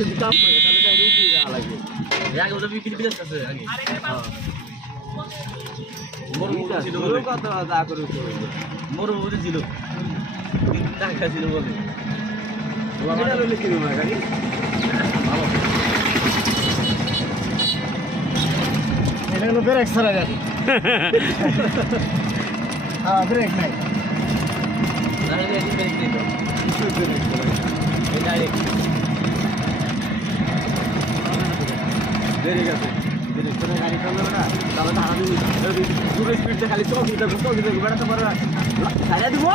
যদি কাম করে তাহলে তাই রুকি যাওয়া লাগবে আগে ওটা বিক্রি বিদেশ আছে আগে মোর কত যা করে মোর ওরে ছিল 3 টাকা ছিল বলে এটা লইলে কি রুমা গাড়ি ভালো এটা হলো ব্রেক ছাড়া গাড়ি হ্যাঁ ব্রেক নাই তাহলে এই ব্রেক দিও ব্রেক করে এই ডাইরেক্ট দেরি গেছে দেরি করে গাড়ি চালাবে না তাহলে ধারা দিবি পুরো স্পিডে খালি চক দিতে বেড়াতে পারবে না ছাড়া দিব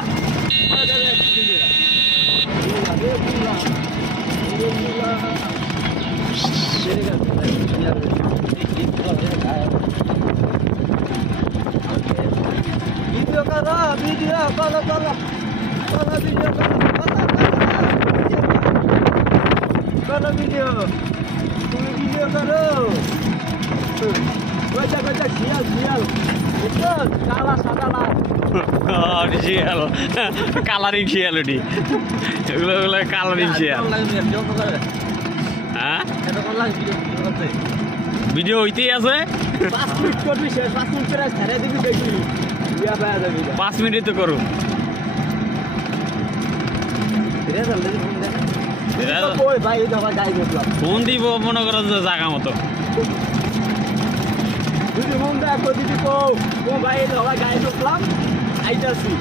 ভিডিও করো ভিডিও করো করো করো ভিডিও করো ভিডিও তুমি ভিডিও করো কইটা কইটা শিয়াল শিয়াল বুঝছো কালা সাদা লাল শিয়াল কালারিং শিয়াল ওটি এগুলো এগুলো কালারিং শিয়াল হ্যাঁ ভিডিও হইতেই আছে 5 মিনিট করবি শেষ 5 মিনিট করে ছাড়া দিবি দেখবি ইয়া পায়া যাবি 5 মিনিট তো করো ফোন দিব মনে করো জায়গা মতো দিদি মন দেখো দিদি কো ভাই ধরা গায়ে ঢুকলাম আইতাছি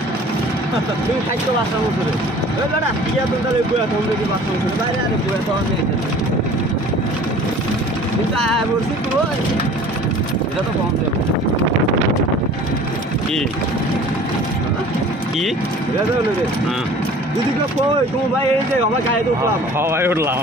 তুমি খাইতো বাসা উপরে ওই বেটা ইয়া তো তাহলে বুয়া তোমরা কি বাসা উপরে বাইরে আরে বুয়া তো আমি কিন্তু আয় বলছি তো এটা তো কম দেব কি কি এটা তো হলো রে হ্যাঁ দিদি কো কই তুমি ভাই এই যে আমার গায়ে ঢুকলাম হ্যাঁ ভাই উঠলাম